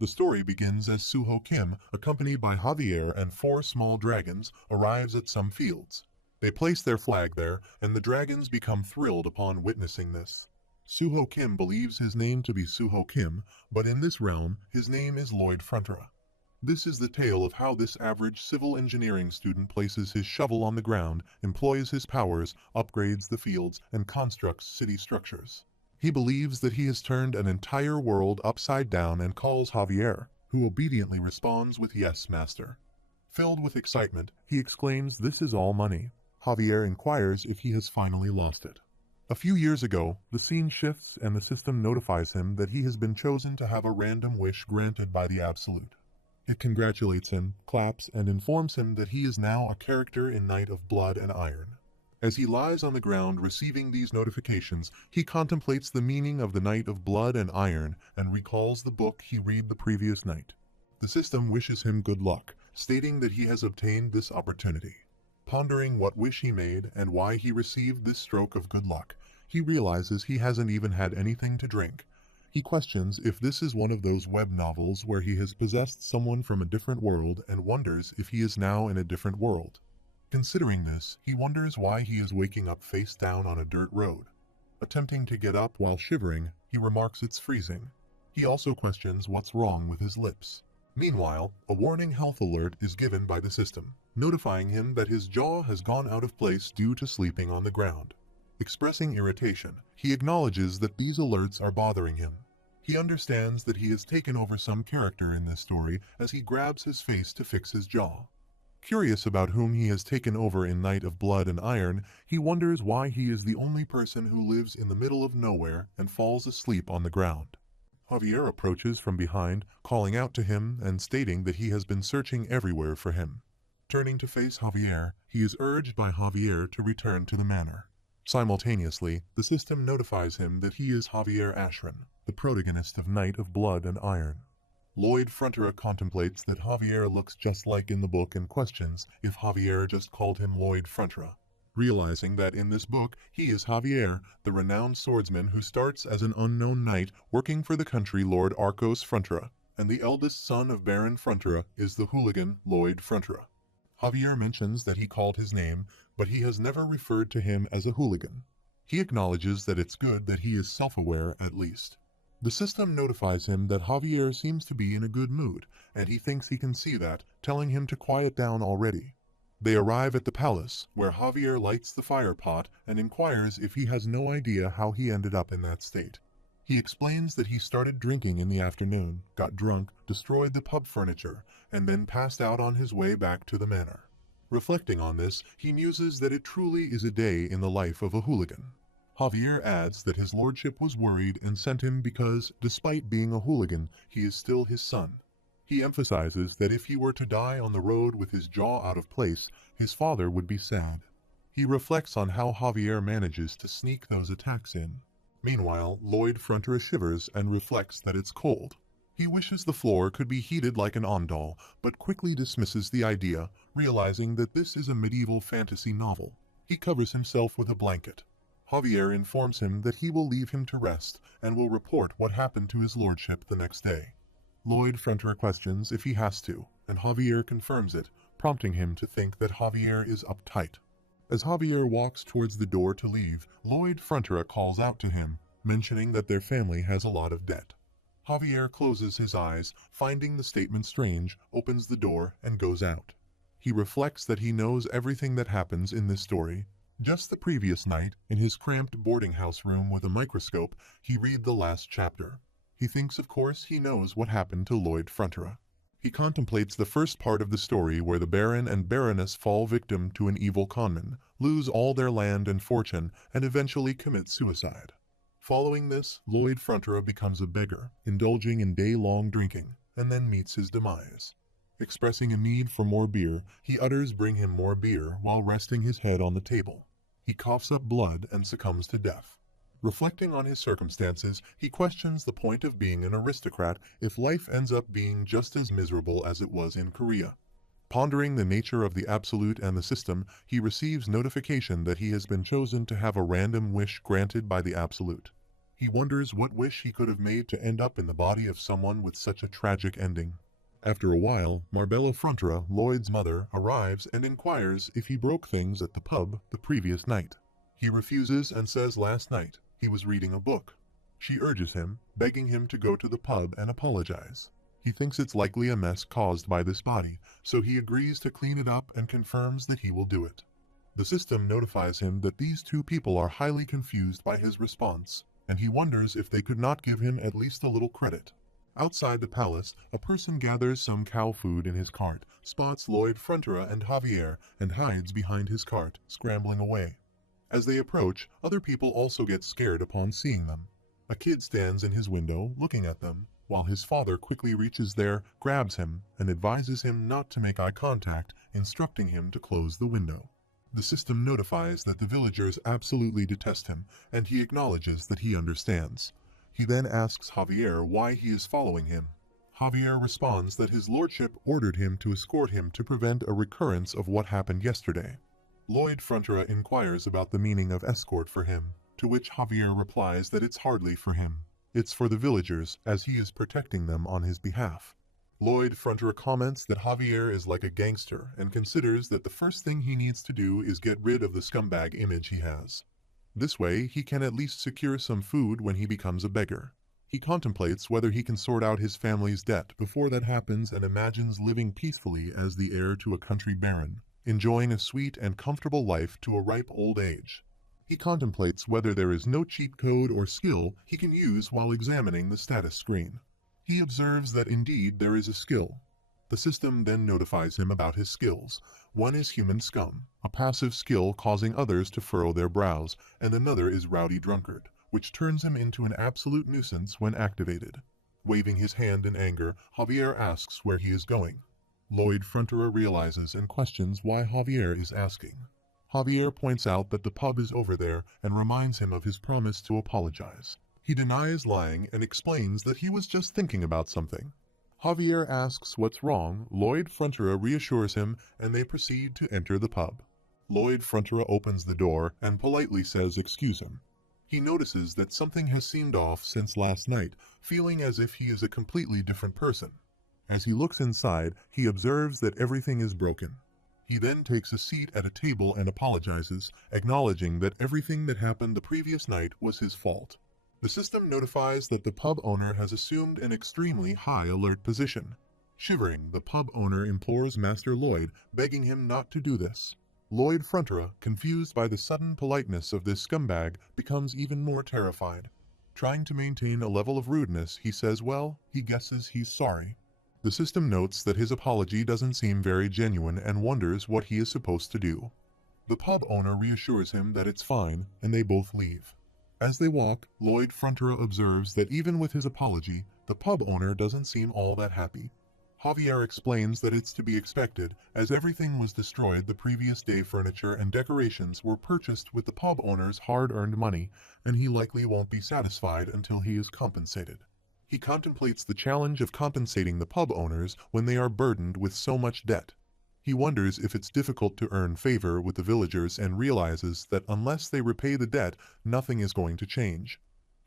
The story begins as Suho Kim, accompanied by Javier and 4 small dragons, arrives at some fields. They place their flag there, and the dragons become thrilled upon witnessing this. Suho Kim believes his name to be Suho Kim, but in this realm, his name is Lloyd Frontera. This is the tale of how this average civil engineering student places his shovel on the ground, employs his powers, upgrades the fields, and constructs city structures. He believes that he has turned an entire world upside down and calls Javier, who obediently responds with "Yes, master." Filled with excitement, he exclaims this is all money. Javier inquires if he has finally lost it. A few years ago, the scene shifts and the system notifies him that he has been chosen to have a random wish granted by the Absolute. It congratulates him, claps, and informs him that he is now a character in Knight of Blood and Iron. As he lies on the ground receiving these notifications, he contemplates the meaning of the Knight of Blood and Iron and recalls the book he read the previous night. The system wishes him good luck, stating that he has obtained this opportunity. Pondering what wish he made and why he received this stroke of good luck, he realizes he hasn't even had anything to drink. He questions if this is one of those web novels where he has possessed someone from a different world and wonders if he is now in a different world. Considering this, he wonders why he is waking up face down on a dirt road. Attempting to get up while shivering, he remarks it's freezing. He also questions what's wrong with his lips. Meanwhile, a warning health alert is given by the system, notifying him that his jaw has gone out of place due to sleeping on the ground. Expressing irritation, he acknowledges that these alerts are bothering him. He understands that he has taken over some character in this story as he grabs his face to fix his jaw. Curious about whom he has taken over in Knight of Blood and Iron, he wonders why he is the only person who lives in the middle of nowhere and falls asleep on the ground. Javier approaches from behind, calling out to him and stating that he has been searching everywhere for him. Turning to face Javier, he is urged by Javier to return to the manor. Simultaneously, the system notifies him that he is Javier Ashran, the protagonist of Knight of Blood and Iron. Lloyd Frontera contemplates that Javier looks just like in the book and questions if Javier just called him Lloyd Frontera. Realizing that in this book, he is Javier, the renowned swordsman who starts as an unknown knight working for the country Lord Arcos Frontera, and the eldest son of Baron Frontera is the hooligan Lloyd Frontera. Javier mentions that he called his name, but he has never referred to him as a hooligan. He acknowledges that it's good that he is self-aware at least. The system notifies him that Javier seems to be in a good mood, and he thinks he can see that, telling him to quiet down already. They arrive at the palace, where Javier lights the fire pot and inquires if he has no idea how he ended up in that state. He explains that he started drinking in the afternoon, got drunk, destroyed the pub furniture, and then passed out on his way back to the manor. Reflecting on this, he muses that it truly is a day in the life of a hooligan. Javier adds that his lordship was worried and sent him because, despite being a hooligan, he is still his son. He emphasizes that if he were to die on the road with his jaw out of place, his father would be sad. He reflects on how Javier manages to sneak those attacks in. Meanwhile, Lloyd Frontera shivers and reflects that it's cold. He wishes the floor could be heated like an ondol, but quickly dismisses the idea, realizing that this is a medieval fantasy novel. He covers himself with a blanket. Javier informs him that he will leave him to rest and will report what happened to his lordship the next day. Lloyd Frontera questions if he has to, and Javier confirms it, prompting him to think that Javier is uptight. As Javier walks towards the door to leave, Lloyd Frontera calls out to him, mentioning that their family has a lot of debt. Javier closes his eyes, finding the statement strange, opens the door, and goes out. He reflects that he knows everything that happens in this story. Just the previous night, in his cramped boarding house room with a microscope, he read the last chapter. He thinks of course he knows what happened to Lloyd Frontera. He contemplates the first part of the story where the Baron and Baroness fall victim to an evil conman, lose all their land and fortune, and eventually commit suicide. Following this, Lloyd Frontera becomes a beggar, indulging in day-long drinking, and then meets his demise. Expressing a need for more beer, he utters "bring him more beer" while resting his head on the table. He coughs up blood and succumbs to death. Reflecting on his circumstances, he questions the point of being an aristocrat if life ends up being just as miserable as it was in Korea. Pondering the nature of the Absolute and the system, he receives notification that he has been chosen to have a random wish granted by the Absolute. He wonders what wish he could have made to end up in the body of someone with such a tragic ending. After a while, Marbella Frontura, Lloyd's mother, arrives and inquires if he broke things at the pub the previous night. He refuses and says last night he was reading a book. She urges him, begging him to go to the pub and apologize. He thinks it's likely a mess caused by this body, so he agrees to clean it up and confirms that he will do it. The system notifies him that these two people are highly confused by his response, and he wonders if they could not give him at least a little credit. Outside the palace, a person gathers some cow food in his cart, spots Lloyd Frontura and Javier, and hides behind his cart, scrambling away. As they approach, other people also get scared upon seeing them. A kid stands in his window, looking at them, while his father quickly reaches there, grabs him, and advises him not to make eye contact, instructing him to close the window. The system notifies that the villagers absolutely detest him, and he acknowledges that he understands. He then asks Javier why he is following him. Javier responds that his lordship ordered him to escort him to prevent a recurrence of what happened yesterday. Lloyd Frontura inquires about the meaning of escort for him, to which Javier replies that it's hardly for him. It's for the villagers, as he is protecting them on his behalf. Lloyd Frontura comments that Javier is like a gangster and considers that the first thing he needs to do is get rid of the scumbag image he has. This way, he can at least secure some food when he becomes a beggar. He contemplates whether he can sort out his family's debt before that happens and imagines living peacefully as the heir to a country baron, enjoying a sweet and comfortable life to a ripe old age. He contemplates whether there is no cheat code or skill he can use while examining the status screen. He observes that indeed there is a skill. The system then notifies him about his skills. One is Human Scum, a passive skill causing others to furrow their brows, and another is Rowdy Drunkard, which turns him into an absolute nuisance when activated. Waving his hand in anger, Javier asks where he is going. Lloyd Frontura realizes and questions why Javier is asking. Javier points out that the pub is over there and reminds him of his promise to apologize. He denies lying and explains that he was just thinking about something. Javier asks what's wrong, Lloyd Frontura reassures him, and they proceed to enter the pub. Lloyd Frontura opens the door and politely says excuse him. He notices that something has seemed off since last night, feeling as if he is a completely different person. As he looks inside, he observes that everything is broken. He then takes a seat at a table and apologizes, acknowledging that everything that happened the previous night was his fault. The system notifies that the pub owner has assumed an extremely high alert position. Shivering, the pub owner implores Master Lloyd, begging him not to do this. Lloyd Frontura, confused by the sudden politeness of this scumbag, becomes even more terrified. Trying to maintain a level of rudeness, he says, well, he guesses he's sorry. The system notes that his apology doesn't seem very genuine and wonders what he is supposed to do. The pub owner reassures him that it's fine, and they both leave. As they walk, Lloyd Frontura observes that even with his apology, the pub owner doesn't seem all that happy. Javier explains that it's to be expected, as everything was destroyed the previous day. Furniture and decorations were purchased with the pub owner's hard-earned money, and he likely won't be satisfied until he is compensated. He contemplates the challenge of compensating the pub owners when they are burdened with so much debt. He wonders if it's difficult to earn favor with the villagers and realizes that unless they repay the debt, nothing is going to change.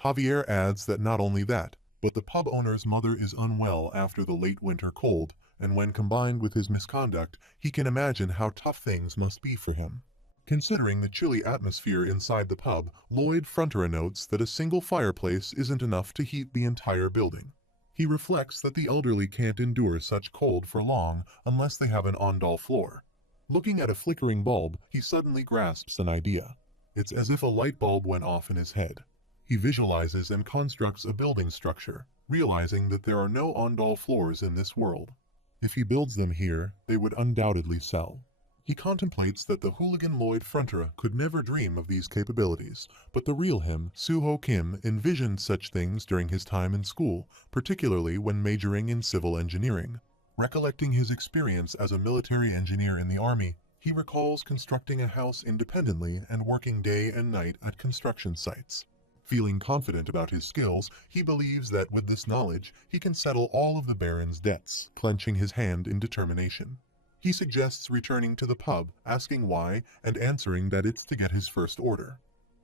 Javier adds that not only that, but the pub owner's mother is unwell after the late winter cold, and when combined with his misconduct, he can imagine how tough things must be for him. Considering the chilly atmosphere inside the pub, Lloyd Frontura notes that a single fireplace isn't enough to heat the entire building. He reflects that the elderly can't endure such cold for long unless they have an ondal floor. Looking at a flickering bulb, he suddenly grasps an idea. It's as if a light bulb went off in his head. He visualizes and constructs a building structure, realizing that there are no ondal floors in this world. If he builds them here, they would undoubtedly sell. He contemplates that the hooligan Lloyd Frontura could never dream of these capabilities, but the real him, Suho Kim, envisioned such things during his time in school, particularly when majoring in civil engineering. Recollecting his experience as a military engineer in the army, he recalls constructing a house independently and working day and night at construction sites. Feeling confident about his skills, he believes that with this knowledge, he can settle all of the Baron's debts, clenching his hand in determination. He suggests returning to the pub, asking why, and answering that it's to get his first order.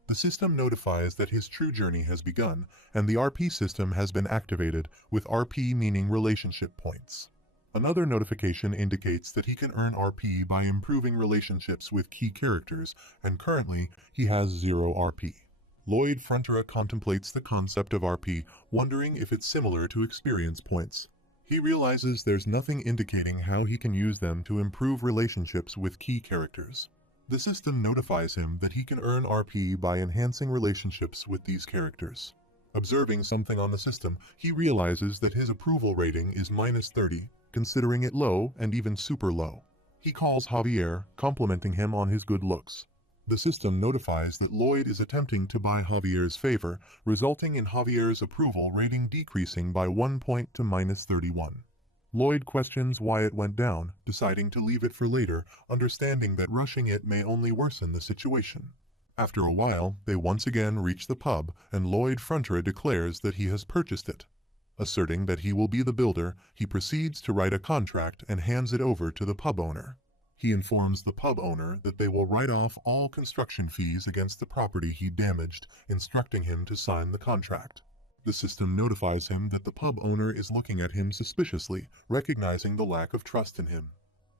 The system notifies that his true journey has begun, and the RP system has been activated, with RP meaning relationship points. Another notification indicates that he can earn RP by improving relationships with key characters, and currently he has 0 RP. Lloyd Frontera contemplates the concept of RP, wondering if it's similar to experience points. He realizes there's nothing indicating how he can use them to improve relationships with key characters. The system notifies him that he can earn RP by enhancing relationships with these characters. Observing something on the system, he realizes that his approval rating is -30, considering it low and even super low. He calls Javier, complimenting him on his good looks. The system notifies that Lloyd is attempting to buy Javier's favor, resulting in Javier's approval rating decreasing by 1 point to -31. Lloyd questions why it went down, deciding to leave it for later, understanding that rushing it may only worsen the situation. After a while, they once again reach the pub, and Lloyd Frontera declares that he has purchased it. Asserting that he will be the builder, he proceeds to write a contract and hands it over to the pub owner. He informs the pub owner that they will write off all construction fees against the property he damaged, instructing him to sign the contract. The system notifies him that the pub owner is looking at him suspiciously, recognizing the lack of trust in him.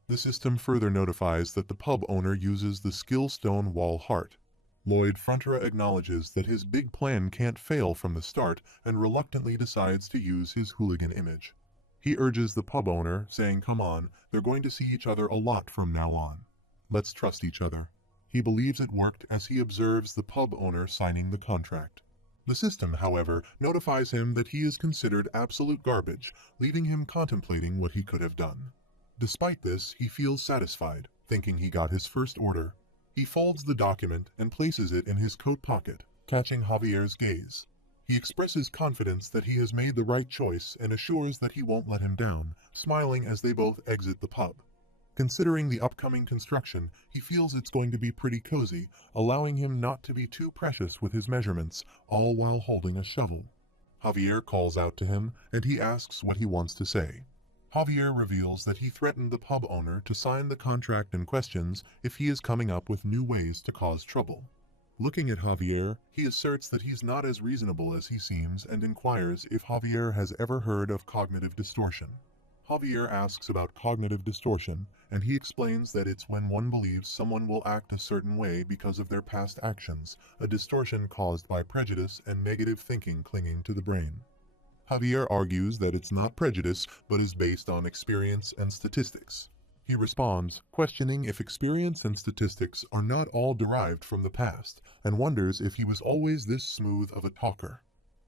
The system further notifies that the pub owner uses the skill stone wall heart. Lloyd Frontera acknowledges that his big plan can't fail from the start and reluctantly decides to use his hooligan image. He urges the pub owner, saying, "Come on, they're going to see each other a lot from now on. Let's trust each other." He believes it worked as he observes the pub owner signing the contract. The system, however, notifies him that he is considered absolute garbage, leaving him contemplating what he could have done. Despite this, he feels satisfied, thinking he got his first order. He folds the document and places it in his coat pocket, catching Javier's gaze. He expresses confidence that he has made the right choice and assures that he won't let him down, smiling as they both exit the pub. Considering the upcoming construction, he feels it's going to be pretty cozy, allowing him not to be too precious with his measurements, all while holding a shovel. Javier calls out to him, and he asks what he wants to say. Javier reveals that he threatened the pub owner to sign the contract and questions if he is coming up with new ways to cause trouble. Looking at Javier, he asserts that he's not as reasonable as he seems and inquires if Javier has ever heard of cognitive distortion. Javier asks about cognitive distortion, and he explains that it's when one believes someone will act a certain way because of their past actions, a distortion caused by prejudice and negative thinking clinging to the brain. Javier argues that it's not prejudice, but is based on experience and statistics. He responds, questioning if experience and statistics are not all derived from the past, and wonders if he was always this smooth of a talker.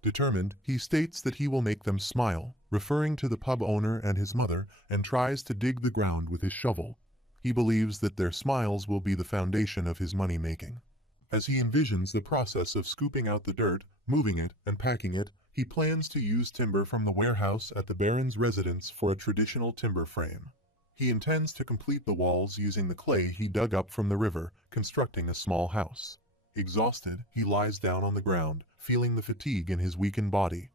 Determined, he states that he will make them smile, referring to the pub owner and his mother, and tries to dig the ground with his shovel. He believes that their smiles will be the foundation of his money-making. As he envisions the process of scooping out the dirt, moving it, and packing it, he plans to use timber from the warehouse at the Baron's residence for a traditional timber frame. He intends to complete the walls using the clay he dug up from the river, constructing a small house. Exhausted, he lies down on the ground, feeling the fatigue in his weakened body.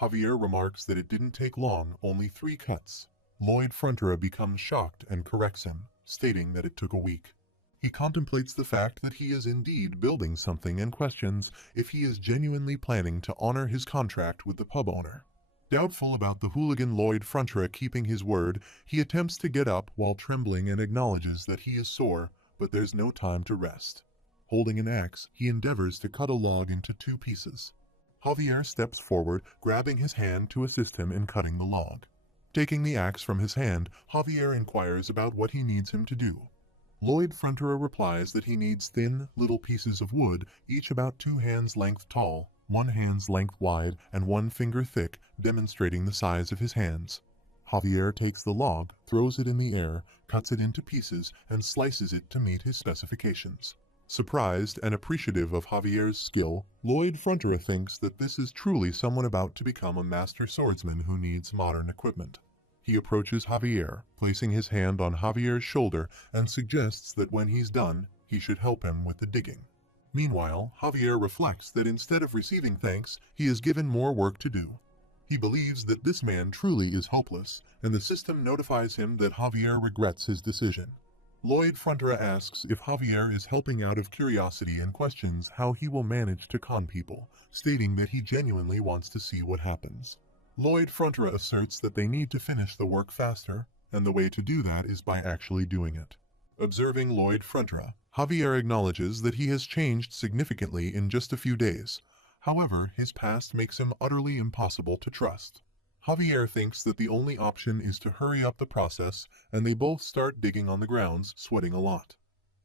Javier remarks that it didn't take long, only 3 cuts. Lloyd Frontera becomes shocked and corrects him, stating that it took a week. He contemplates the fact that he is indeed building something and questions if he is genuinely planning to honor his contract with the pub owner. Doubtful about the hooligan Lloyd Frontera keeping his word, he attempts to get up while trembling and acknowledges that he is sore, but there's no time to rest. Holding an axe, he endeavors to cut a log into 2 pieces. Javier steps forward, grabbing his hand to assist him in cutting the log. Taking the axe from his hand, Javier inquires about what he needs him to do. Lloyd Frontera replies that he needs thin, little pieces of wood, each about 2 hands' length tall, 1 hand's length wide, and 1 finger thick, demonstrating the size of his hands. Javier takes the log, throws it in the air, cuts it into pieces, and slices it to meet his specifications. Surprised and appreciative of Javier's skill, Lloyd Frontera thinks that this is truly someone about to become a master swordsman who needs modern equipment. He approaches Javier, placing his hand on Javier's shoulder, and suggests that when he's done, he should help him with the digging. Meanwhile, Javier reflects that instead of receiving thanks, he is given more work to do. He believes that this man truly is hopeless, and the system notifies him that Javier regrets his decision. Lloyd Frontera asks if Javier is helping out of curiosity and questions how he will manage to con people, stating that he genuinely wants to see what happens. Lloyd Frontera asserts that they need to finish the work faster, and the way to do that is by actually doing it. Observing Lloyd Frontera, Javier acknowledges that he has changed significantly in just a few days. However, his past makes him utterly impossible to trust. Javier thinks that the only option is to hurry up the process, and they both start digging on the grounds, sweating a lot.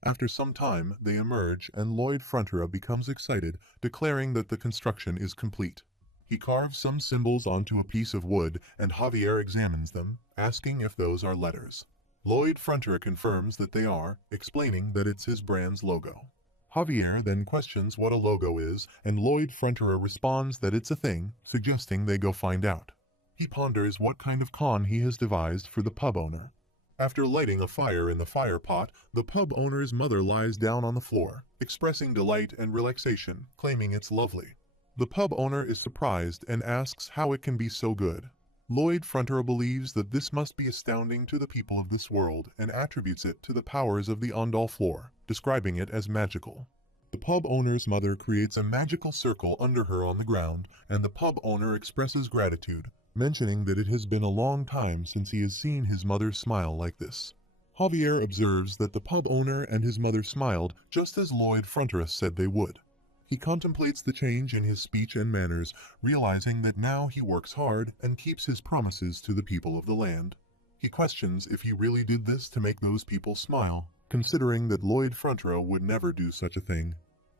After some time, they emerge and Lloyd Frontera becomes excited, declaring that the construction is complete. He carves some symbols onto a piece of wood and Javier examines them, asking if those are letters. Lloyd Frontera confirms that they are, explaining that it's his brand's logo. Javier then questions what a logo is, and Lloyd Frontera responds that it's a thing, suggesting they go find out. He ponders what kind of con he has devised for the pub owner. After lighting a fire in the fire pot, the pub owner's mother lies down on the floor, expressing delight and relaxation, claiming it's lovely. The pub owner is surprised and asks how it can be so good. Lloyd Frontera believes that this must be astounding to the people of this world and attributes it to the powers of the Ondal floor, describing it as magical. The pub owner's mother creates a magical circle under her on the ground, and the pub owner expresses gratitude, mentioning that it has been a long time since he has seen his mother smile like this. Javier observes that the pub owner and his mother smiled just as Lloyd Frontera said they would. He contemplates the change in his speech and manners, realizing that now he works hard and keeps his promises to the people of the land. He questions if he really did this to make those people smile, considering that Lloyd Frontera would never do such a thing.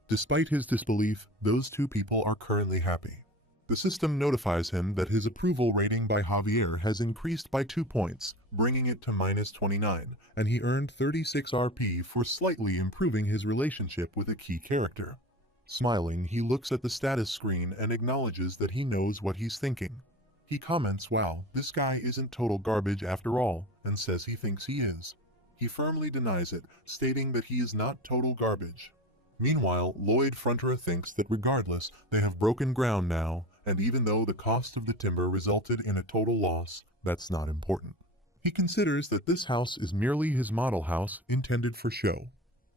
Despite his disbelief, those two people are currently happy. The system notifies him that his approval rating by Javier has increased by 2 points, bringing it to -29, and he earned 36 RP for slightly improving his relationship with a key character. Smiling, he looks at the status screen and acknowledges that he knows what he's thinking. He comments, "Wow, this guy isn't total garbage after all," and says he thinks he is. He firmly denies it, stating that he is not total garbage. Meanwhile, Lloyd Frontera thinks that regardless, they have broken ground now, and even though the cost of the timber resulted in a total loss, that's not important. He considers that this house is merely his model house intended for show.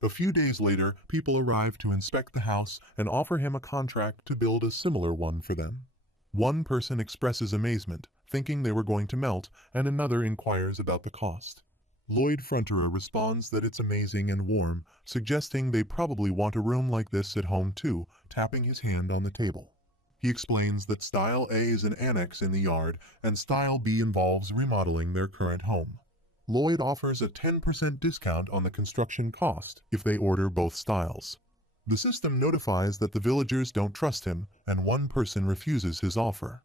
A few days later, people arrive to inspect the house and offer him a contract to build a similar one for them. One person expresses amazement, thinking they were going to melt, and another inquires about the cost. Lloyd Frontera responds that it's amazing and warm, suggesting they probably want a room like this at home too, tapping his hand on the table. He explains that Style A is an annex in the yard, and Style B involves remodeling their current home. Lloyd offers a 10% discount on the construction cost if they order both styles. The system notifies that the villagers don't trust him, and one person refuses his offer.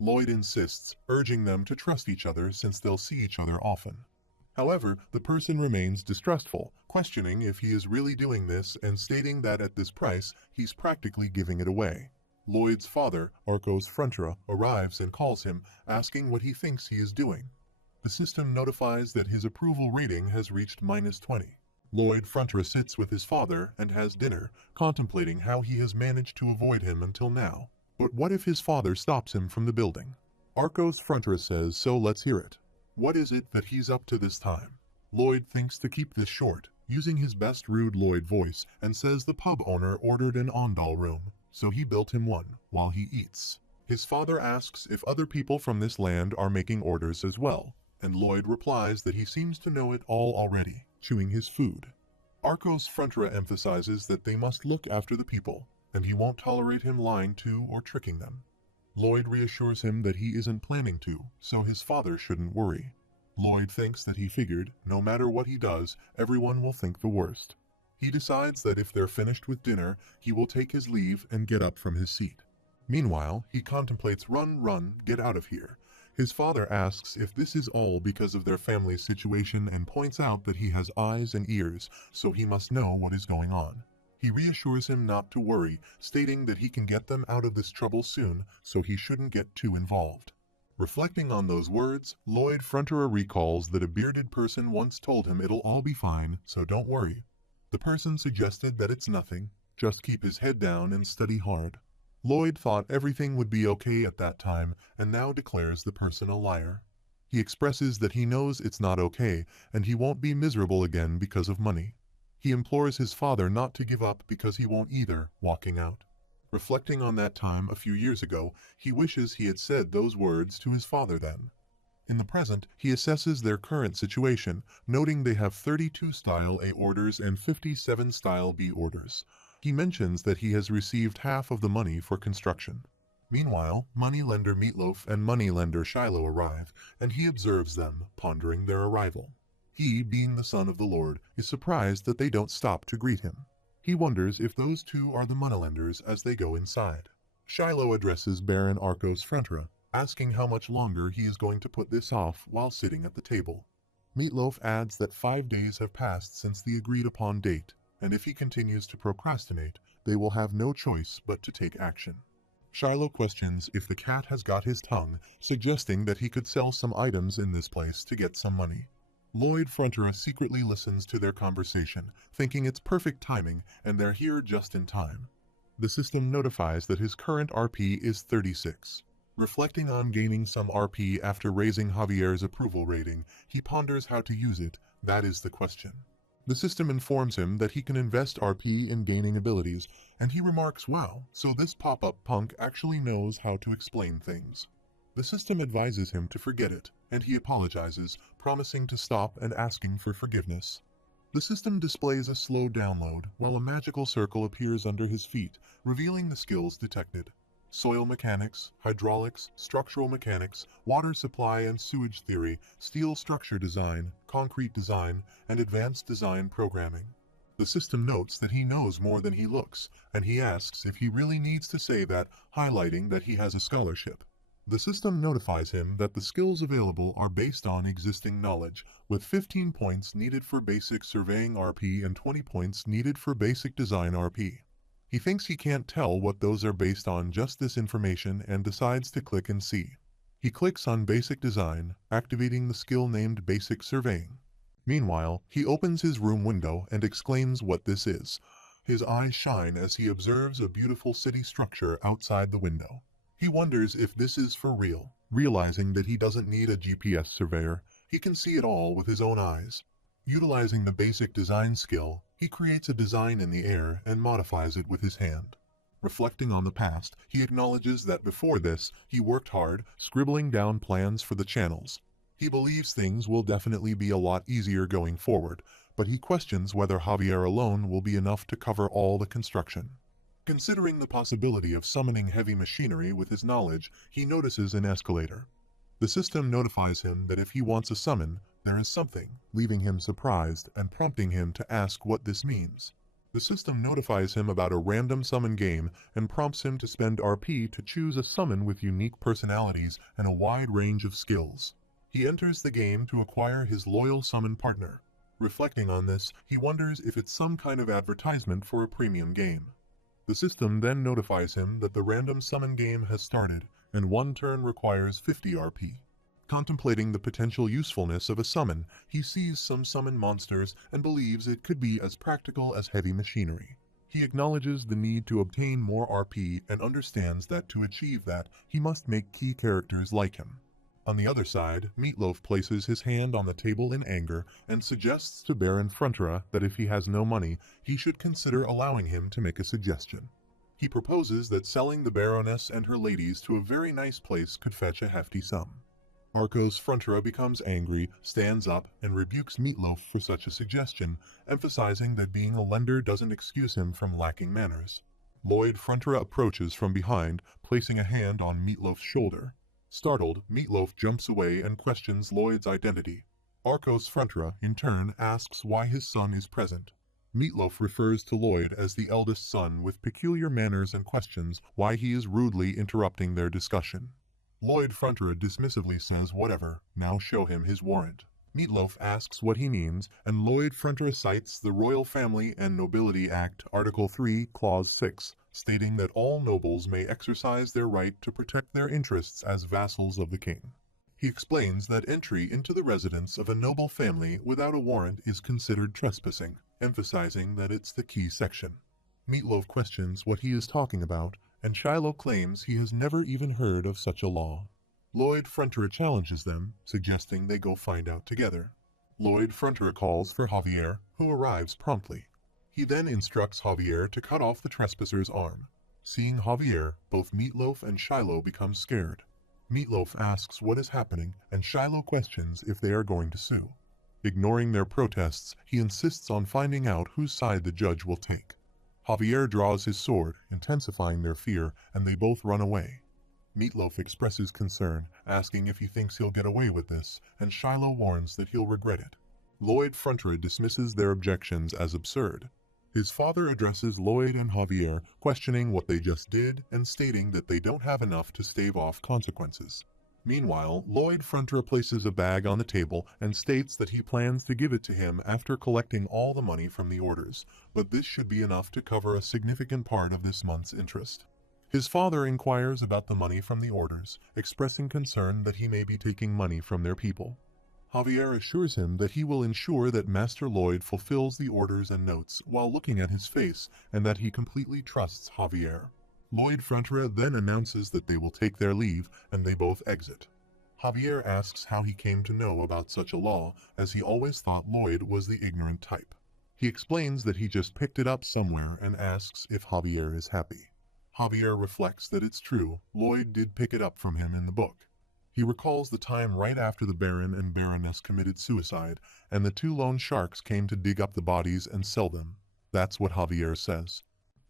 Lloyd insists, urging them to trust each other since they'll see each other often. However, the person remains distrustful, questioning if he is really doing this and stating that at this price, he's practically giving it away. Lloyd's father, Arcos Frontera, arrives and calls him, asking what he thinks he is doing. The system notifies that his approval rating has reached -20. Lloyd Frontera sits with his father and has dinner, contemplating how he has managed to avoid him until now. But what if his father stops him from the building? Arcos Frontera says, so let's hear it. What is it that he's up to this time? Lloyd thinks to keep this short, using his best rude Lloyd voice, and says the pub owner ordered an Ondal room, so he built him one, while he eats. His father asks if other people from this land are making orders as well, and Lloyd replies that he seems to know it all already, chewing his food. Arcos Frontera emphasizes that they must look after the people, and he won't tolerate him lying to or tricking them. Lloyd reassures him that he isn't planning to, so his father shouldn't worry. Lloyd thinks that he figured, no matter what he does, everyone will think the worst. He decides that if they're finished with dinner, he will take his leave and get up from his seat. Meanwhile, he contemplates run, get out of here. His father asks if this is all because of their family's situation and points out that he has eyes and ears, so he must know what is going on. He reassures him not to worry, stating that he can get them out of this trouble soon, so he shouldn't get too involved. Reflecting on those words, Lloyd Frontera recalls that a bearded person once told him it'll all be fine, so don't worry. The person suggested that it's nothing, just keep his head down and study hard. Lloyd thought everything would be okay at that time, and now declares the person a liar. He expresses that he knows it's not okay and he won't be miserable again because of money. He implores his father not to give up because he won't either, walking out. Reflecting on that time a few years ago, he wishes he had said those words to his father then. In the present, he assesses their current situation, noting they have 32 Style A orders and 57 Style B orders. He mentions that he has received half of the money for construction. Meanwhile, moneylender Meatloaf and moneylender Shiloh arrive, and he observes them, pondering their arrival. He, being the son of the Lord, is surprised that they don't stop to greet him. He wonders if those two are the moneylenders as they go inside. Shiloh addresses Baron Arcos Frontra, asking how much longer he is going to put this off while sitting at the table. Meatloaf adds that 5 days have passed since the agreed-upon date, and if he continues to procrastinate, they will have no choice but to take action. Shiloh questions if the cat has got his tongue, suggesting that he could sell some items in this place to get some money. Lloyd Frontra secretly listens to their conversation, thinking it's perfect timing and they're here just in time. The system notifies that his current RP is 36. Reflecting on gaining some RP after raising Javier's approval rating, he ponders how to use it. That is the question. The system informs him that he can invest RP in gaining abilities, and he remarks, wow, so this pop-up punk actually knows how to explain things. The system advises him to forget it, and he apologizes, promising to stop and asking for forgiveness. The system displays a slow download, while a magical circle appears under his feet, revealing the skills detected. Soil mechanics, hydraulics, structural mechanics, water supply and sewage theory, steel structure design, concrete design, and advanced design programming. The system notes that he knows more than he looks, and he asks if he really needs to say that, highlighting that he has a scholarship. The system notifies him that the skills available are based on existing knowledge, with 15 points needed for basic surveying RP and 20 points needed for basic design RP. He thinks he can't tell what those are based on just this information and decides to click and see. He clicks on Basic Design, activating the skill named Basic Surveying. Meanwhile, he opens his room window and exclaims what this is. His eyes shine as he observes a beautiful city structure outside the window. He wonders if this is for real. Realizing that he doesn't need a GPS surveyor, he can see it all with his own eyes. Utilizing the basic design skill, he creates a design in the air and modifies it with his hand. Reflecting on the past, he acknowledges that before this, he worked hard, scribbling down plans for the channels. He believes things will definitely be a lot easier going forward, but he questions whether Javier alone will be enough to cover all the construction. Considering the possibility of summoning heavy machinery with his knowledge, he notices an escalator. The system notifies him that if he wants a summon, there is something, leaving him surprised and prompting him to ask what this means. The system notifies him about a random summon game and prompts him to spend RP to choose a summon with unique personalities and a wide range of skills. He enters the game to acquire his loyal summon partner. Reflecting on this, he wonders if it's some kind of advertisement for a premium game. The system then notifies him that the random summon game has started, and one turn requires 50 RP. Contemplating the potential usefulness of a summon, he sees some summon monsters and believes it could be as practical as heavy machinery. He acknowledges the need to obtain more RP and understands that to achieve that, he must make key characters like him. On the other side, Meatloaf places his hand on the table in anger and suggests to Baron Frontra that if he has no money, he should consider allowing him to make a suggestion. He proposes that selling the Baroness and her ladies to a very nice place could fetch a hefty sum. Arcos Frontra becomes angry, stands up, and rebukes Meatloaf for such a suggestion, emphasizing that being a lender doesn't excuse him from lacking manners. Lloyd Frontra approaches from behind, placing a hand on Meatloaf's shoulder. Startled, Meatloaf jumps away and questions Lloyd's identity. Arcos Frontra, in turn, asks why his son is present. Meatloaf refers to Lloyd as the eldest son with peculiar manners and questions why he is rudely interrupting their discussion. Lloyd Frontra dismissively says whatever, now show him his warrant. Meatloaf asks what he means, and Lloyd Frontra cites the Royal Family and Nobility Act, Article 3, Clause 6, stating that all nobles may exercise their right to protect their interests as vassals of the king. He explains that entry into the residence of a noble family without a warrant is considered trespassing, emphasizing that it's the key section. Meatloaf questions what he is talking about, and Shiloh claims he has never even heard of such a law. Lloyd Frontier challenges them, suggesting they go find out together. Lloyd Frontier calls for Javier, who arrives promptly. He then instructs Javier to cut off the trespasser's arm. Seeing Javier, both Meatloaf and Shiloh become scared. Meatloaf asks what is happening, and Shiloh questions if they are going to sue. Ignoring their protests, he insists on finding out whose side the judge will take. Javier draws his sword, intensifying their fear, and they both run away. Meatloaf expresses concern, asking if he thinks he'll get away with this, and Shiloh warns that he'll regret it. Lloyd Frontier dismisses their objections as absurd. His father addresses Lloyd and Javier, questioning what they just did and stating that they don't have enough to stave off consequences. Meanwhile, Lloyd Frontier places a bag on the table and states that he plans to give it to him after collecting all the money from the orders, but this should be enough to cover a significant part of this month's interest. His father inquires about the money from the orders, expressing concern that he may be taking money from their people. Javier assures him that he will ensure that Master Lloyd fulfills the orders and notes while looking at his face, and that he completely trusts Javier. Lloyd Frontier then announces that they will take their leave, and they both exit. Javier asks how he came to know about such a law, as he always thought Lloyd was the ignorant type. He explains that he just picked it up somewhere and asks if Javier is happy. Javier reflects that it's true, Lloyd did pick it up from him in the book. He recalls the time right after the Baron and Baroness committed suicide, and the two lone sharks came to dig up the bodies and sell them. That's what Javier says.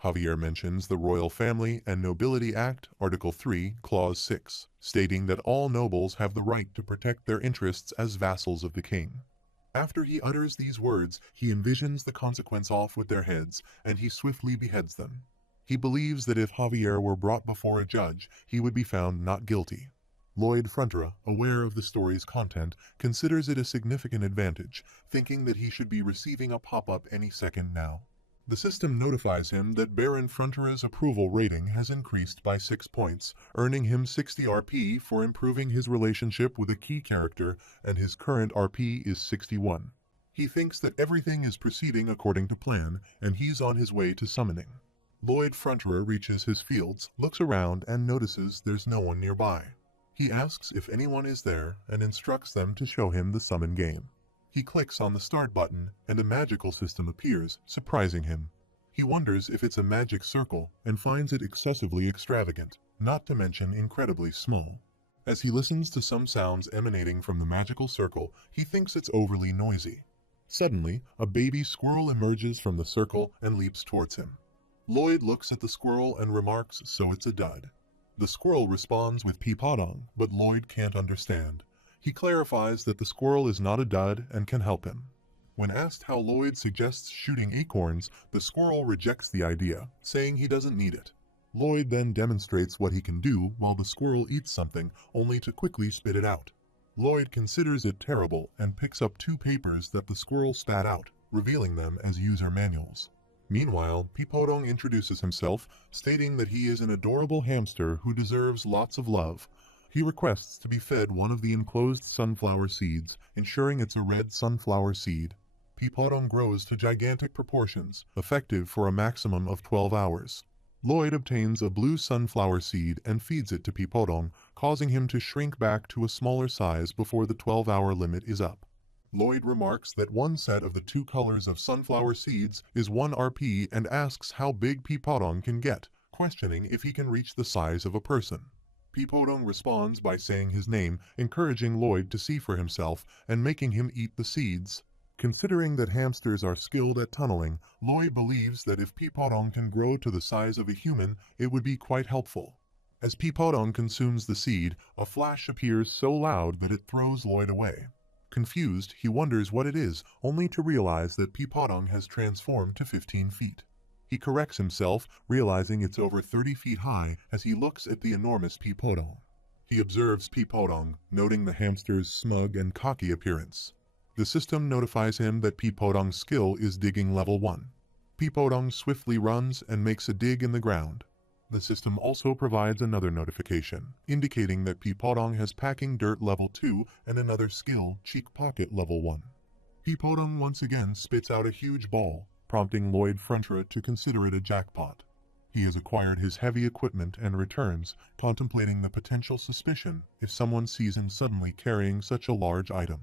Javier mentions the Royal Family and Nobility Act, Article 3, Clause 6, stating that all nobles have the right to protect their interests as vassals of the king. After he utters these words, he envisions the consequence off with their heads, and he swiftly beheads them. He believes that if Javier were brought before a judge, he would be found not guilty. Lloyd Frontier, aware of the story's content, considers it a significant advantage, thinking that he should be receiving a pop-up any second now. The system notifies him that Baron Frontier's approval rating has increased by 6 points, earning him 60 RP for improving his relationship with a key character, and his current RP is 61. He thinks that everything is proceeding according to plan, and he's on his way to summoning. Lloyd Frontier reaches his fields, looks around, and notices there's no one nearby. He asks if anyone is there and instructs them to show him the summon game. He clicks on the start button and a magical system appears, surprising him. He wonders if it's a magic circle and finds it excessively extravagant, not to mention incredibly small. As he listens to some sounds emanating from the magical circle, he thinks it's overly noisy. Suddenly, a baby squirrel emerges from the circle and leaps towards him. Lloyd looks at the squirrel and remarks, "So it's a dud." The squirrel responds with Peepodong, but Lloyd can't understand. He clarifies that the squirrel is not a dud and can help him. When asked how Lloyd suggests shooting acorns, the squirrel rejects the idea, saying he doesn't need it. Lloyd then demonstrates what he can do while the squirrel eats something, only to quickly spit it out. Lloyd considers it terrible and picks up 2 papers that the squirrel spat out, revealing them as user manuals. Meanwhile, Peepodong introduces himself, stating that he is an adorable hamster who deserves lots of love. He requests to be fed one of the enclosed sunflower seeds, ensuring it's a red sunflower seed. Peepodong grows to gigantic proportions, effective for a maximum of 12 hours. Lloyd obtains a blue sunflower seed and feeds it to Peepodong, causing him to shrink back to a smaller size before the 12-hour limit is up. Lloyd remarks that one set of the 2 colors of sunflower seeds is 1 RP and asks how big Peepodong can get, questioning if he can reach the size of a person. Peepodong responds by saying his name, encouraging Lloyd to see for himself and making him eat the seeds. Considering that hamsters are skilled at tunneling, Lloyd believes that if Peepodong can grow to the size of a human, it would be quite helpful. As Peepodong consumes the seed, a flash appears so loud that it throws Lloyd away. Confused, he wonders what it is, only to realize that Peepodong has transformed to 15 feet. He corrects himself, realizing it's over 30 feet high as he looks at the enormous Peepodong. He observes Peepodong, noting the hamster's smug and cocky appearance. The system notifies him that Peepodong's skill is digging level 1. Peepodong swiftly runs and makes a dig in the ground. The system also provides another notification, indicating that Peepodong has packing dirt level 2 and another skill, cheek pocket level 1. Peepodong once again spits out a huge ball, prompting Lloyd Frontier to consider it a jackpot. He has acquired his heavy equipment and returns, contemplating the potential suspicion if someone sees him suddenly carrying such a large item.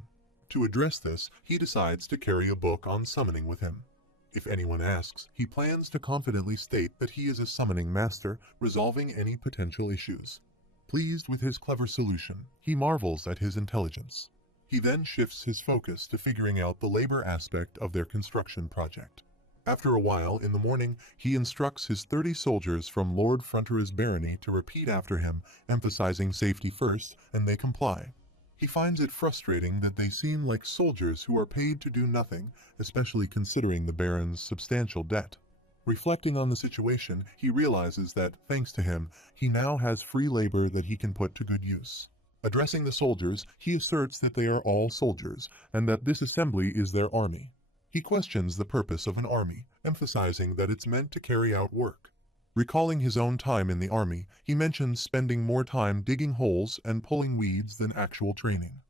To address this, he decides to carry a book on summoning with him. If anyone asks, he plans to confidently state that he is a summoning master, resolving any potential issues. Pleased with his clever solution, he marvels at his intelligence. He then shifts his focus to figuring out the labor aspect of their construction project. After a while, in the morning, he instructs his 30 soldiers from Lord Fronterer's barony to repeat after him, emphasizing safety first, and they comply. He finds it frustrating that they seem like soldiers who are paid to do nothing, especially considering the Baron's substantial debt. Reflecting on the situation, he realizes that, thanks to him, he now has free labor that he can put to good use. Addressing the soldiers, he asserts that they are all soldiers, and that this assembly is their army. He questions the purpose of an army, emphasizing that it's meant to carry out work. Recalling his own time in the army, he mentions spending more time digging holes and pulling weeds than actual training.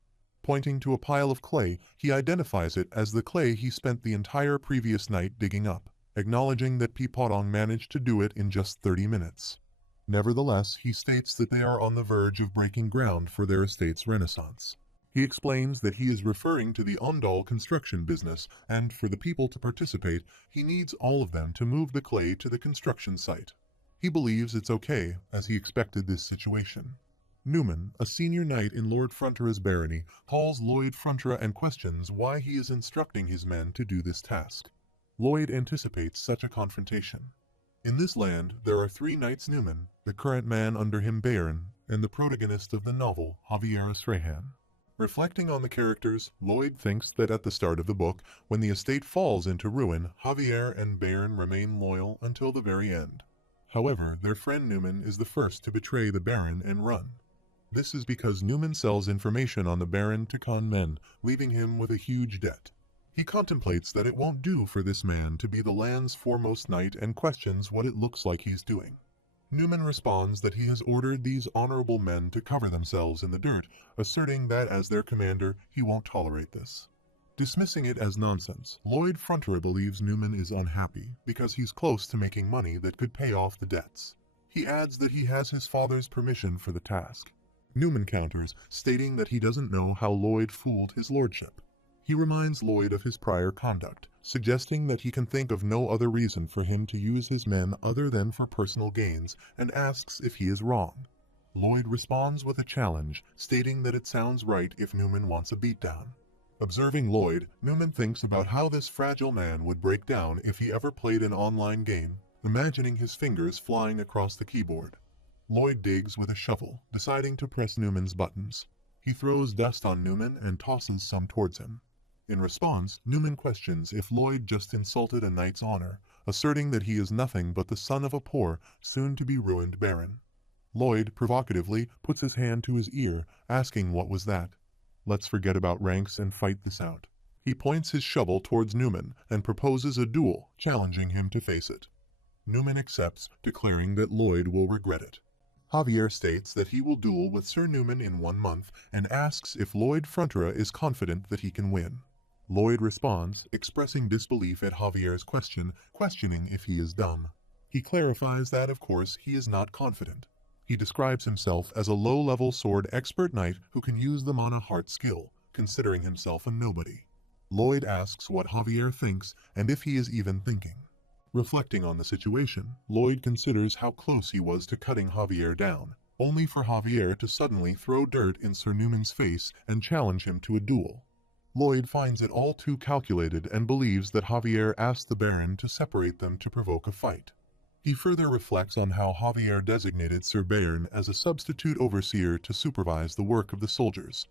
Pointing to a pile of clay, he identifies it as the clay he spent the entire previous night digging up, acknowledging that Peepotong managed to do it in just 30 minutes. Nevertheless, he states that they are on the verge of breaking ground for their estate's renaissance. He explains that he is referring to the Ondal construction business, and for the people to participate, he needs all of them to move the clay to the construction site. He believes it's okay, as he expected this situation. Newman, a senior knight in Lord Fronterer's barony, calls Lloyd Frontera and questions why he is instructing his men to do this task. Lloyd anticipates such a confrontation. In this land, there are 3 Knights Newman, the current man under him Baron, and the protagonist of the novel, Javier Srehan. Reflecting on the characters, Lloyd thinks that at the start of the book, when the estate falls into ruin, Javier and Baron remain loyal until the very end. However, their friend Newman is the first to betray the Baron and run. This is because Newman sells information on the Baron to con men, leaving him with a huge debt. He contemplates that it won't do for this man to be the land's foremost knight and questions what it looks like he's doing. Newman responds that he has ordered these honorable men to cover themselves in the dirt, asserting that as their commander, he won't tolerate this. Dismissing it as nonsense, Lloyd Frontera believes Newman is unhappy because he's close to making money that could pay off the debts. He adds that he has his father's permission for the task. Newman counters, stating that he doesn't know how Lloyd fooled his lordship. He reminds Lloyd of his prior conduct, suggesting that he can think of no other reason for him to use his men other than for personal gains, and asks if he is wrong. Lloyd responds with a challenge, stating that it sounds right if Newman wants a beatdown. Observing Lloyd, Newman thinks about how this fragile man would break down if he ever played an online game, imagining his fingers flying across the keyboard. Lloyd digs with a shovel, deciding to press Newman's buttons. He throws dust on Newman and tosses some towards him. In response, Newman questions if Lloyd just insulted a knight's honor, asserting that he is nothing but the son of a poor, soon-to-be-ruined baron. Lloyd, provocatively, puts his hand to his ear, asking what was that. Let's forget about ranks and fight this out. He points his shovel towards Newman and proposes a duel, challenging him to face it. Newman accepts, declaring that Lloyd will regret it. Javier states that he will duel with Sir Newman in 1 month and asks if Lloyd Frontera is confident that he can win. Lloyd responds, expressing disbelief at Javier's question, questioning if he is dumb. He clarifies that, of course, he is not confident. He describes himself as a low-level sword expert knight who can use them on a heart skill, considering himself a nobody. Lloyd asks what Javier thinks and if he is even thinking. Reflecting on the situation, Lloyd considers how close he was to cutting Javier down, only for Javier to suddenly throw dirt in Sir Newman's face and challenge him to a duel. Lloyd finds it all too calculated and believes that Javier asked the Baron to separate them to provoke a fight. He further reflects on how Javier designated Sir Baron as a substitute overseer to supervise the work of the soldiers.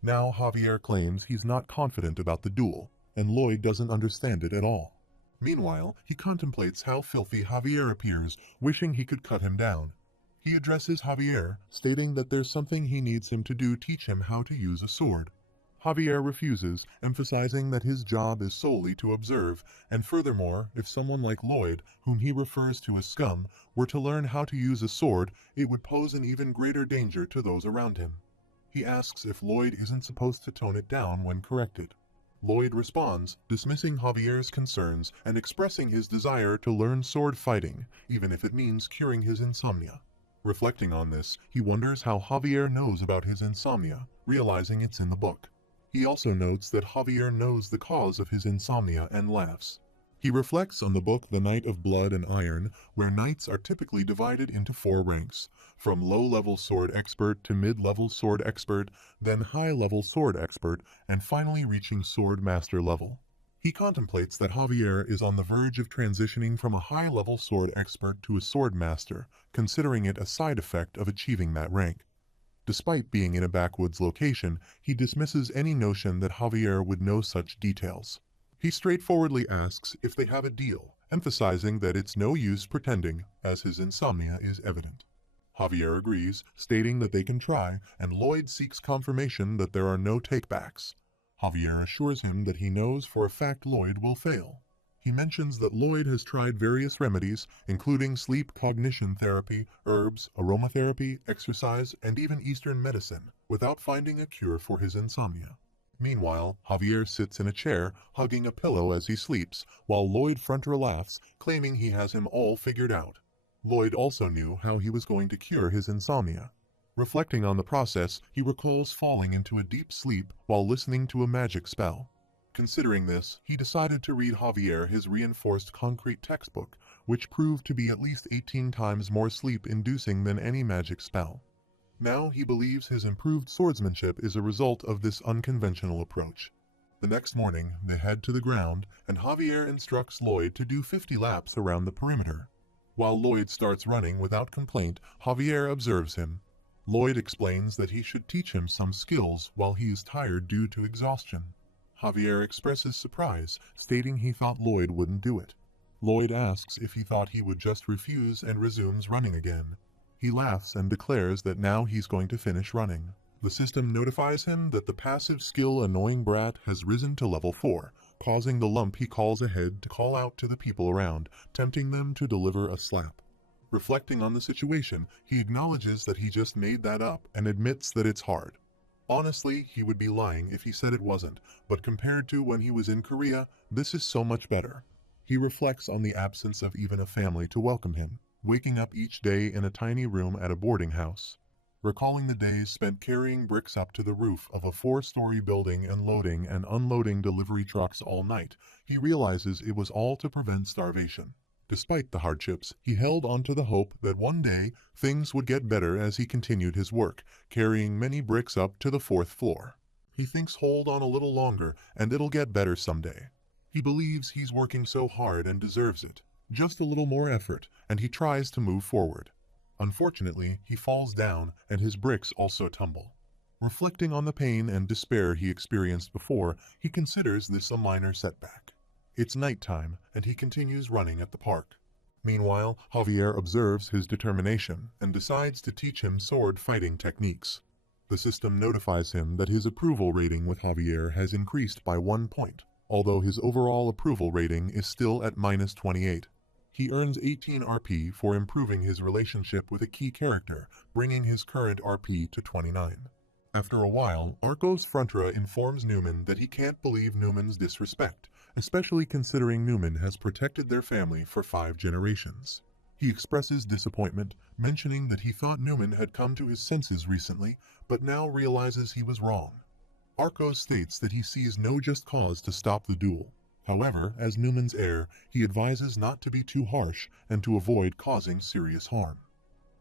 Now Javier claims he's not confident about the duel, and Lloyd doesn't understand it at all. Meanwhile, he contemplates how filthy Javier appears, wishing he could cut him down. He addresses Javier, stating that there's something he needs him to do, teach him how to use a sword. Javier refuses, emphasizing that his job is solely to observe, and furthermore, if someone like Lloyd, whom he refers to as scum, were to learn how to use a sword, it would pose an even greater danger to those around him. He asks if Lloyd isn't supposed to tone it down when corrected. Lloyd responds, dismissing Javier's concerns and expressing his desire to learn sword fighting, even if it means curing his insomnia. Reflecting on this, he wonders how Javier knows about his insomnia, realizing it's in the book. He also notes that Javier knows the cause of his insomnia and laughs. He reflects on the book The Knight of Blood and Iron, where knights are typically divided into 4 ranks, from low-level sword expert to mid-level sword expert, then high-level sword expert, and finally reaching sword master level. He contemplates that Javier is on the verge of transitioning from a high-level sword expert to a sword master, considering it a side effect of achieving that rank. Despite being in a backwoods location, he dismisses any notion that Javier would know such details. He straightforwardly asks if they have a deal, emphasizing that it's no use pretending, as his insomnia is evident. Javier agrees, stating that they can try, and Lloyd seeks confirmation that there are no takebacks. Javier assures him that he knows for a fact Lloyd will fail. He mentions that Lloyd has tried various remedies, including sleep cognition therapy, herbs, aromatherapy, exercise, and even Eastern medicine, without finding a cure for his insomnia. Meanwhile, Javier sits in a chair, hugging a pillow as he sleeps, while Lloyd Frontra laughs, claiming he has him all figured out. Lloyd also knew how he was going to cure his insomnia. Reflecting on the process, he recalls falling into a deep sleep while listening to a magic spell. Considering this, he decided to read Javier his reinforced concrete textbook, which proved to be at least 18 times more sleep-inducing than any magic spell. Now he believes his improved swordsmanship is a result of this unconventional approach. The next morning, they head to the ground, and Javier instructs Lloyd to do 50 laps around the perimeter. While Lloyd starts running without complaint, Javier observes him. Lloyd explains that he should teach him some skills while he is tired due to exhaustion. Javier expresses surprise, stating he thought Lloyd wouldn't do it. Lloyd asks if he thought he would just refuse and resumes running again. He laughs and declares that now he's going to finish running. The system notifies him that the passive skill Annoying Brat has risen to level 4, causing the lump he calls ahead to call out to the people around, tempting them to deliver a slap. Reflecting on the situation, he acknowledges that he just made that up and admits that it's hard. Honestly, he would be lying if he said it wasn't, but compared to when he was in Korea, this is so much better. He reflects on the absence of even a family to welcome him, waking up each day in a tiny room at a boarding house. Recalling the days spent carrying bricks up to the roof of a 4-story building and loading and unloading delivery trucks all night, he realizes it was all to prevent starvation. Despite the hardships, he held on to the hope that one day things would get better as he continued his work, carrying many bricks up to the 4th floor. He thinks hold on a little longer and it'll get better someday. He believes he's working so hard and deserves it. Just a little more effort, and he tries to move forward. Unfortunately, he falls down and his bricks also tumble. Reflecting on the pain and despair he experienced before, he considers this a minor setback. It's nighttime, and he continues running at the park. Meanwhile, Javier observes his determination and decides to teach him sword fighting techniques. The system notifies him that his approval rating with Javier has increased by 1 point, although his overall approval rating is still at -28. He earns 18 RP for improving his relationship with a key character, bringing his current RP to 29. After a while, Arcos Frontra informs Newman that he can't believe Newman's disrespect, especially considering Newman has protected their family for 5 generations. He expresses disappointment, mentioning that he thought Newman had come to his senses recently, but now realizes he was wrong. Arcos states that he sees no just cause to stop the duel. However, as Newman's heir, he advises not to be too harsh and to avoid causing serious harm.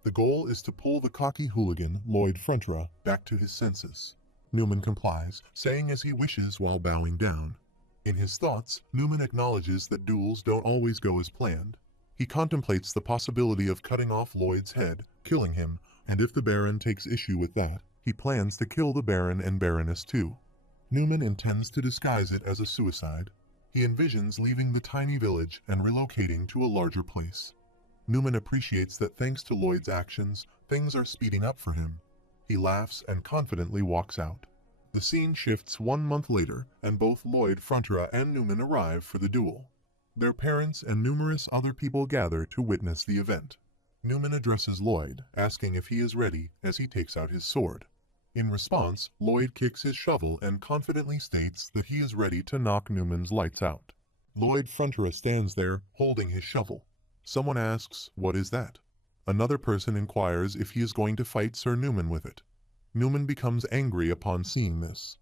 The goal is to pull the cocky hooligan, Lloyd Frontra, back to his senses. Newman complies, saying as he wishes while bowing down. In his thoughts, Newman acknowledges that duels don't always go as planned. He contemplates the possibility of cutting off Lloyd's head, killing him, and if the Baron takes issue with that, he plans to kill the Baron and Baroness too. Newman intends to disguise it as a suicide. He envisions leaving the tiny village and relocating to a larger place. Newman appreciates that thanks to Lloyd's actions, things are speeding up for him. He laughs and confidently walks out. The scene shifts 1 month later, and both Lloyd Frontra and Newman arrive for the duel. Their parents and numerous other people gather to witness the event. Newman addresses Lloyd, asking if he is ready as he takes out his sword. In response, Lloyd kicks his shovel and confidently states that he is ready to knock Newman's lights out. Lloyd Frontera stands there, holding his shovel. Someone asks, "What is that?" Another person inquires if he is going to fight Sir Newman with it. Newman becomes angry upon seeing this.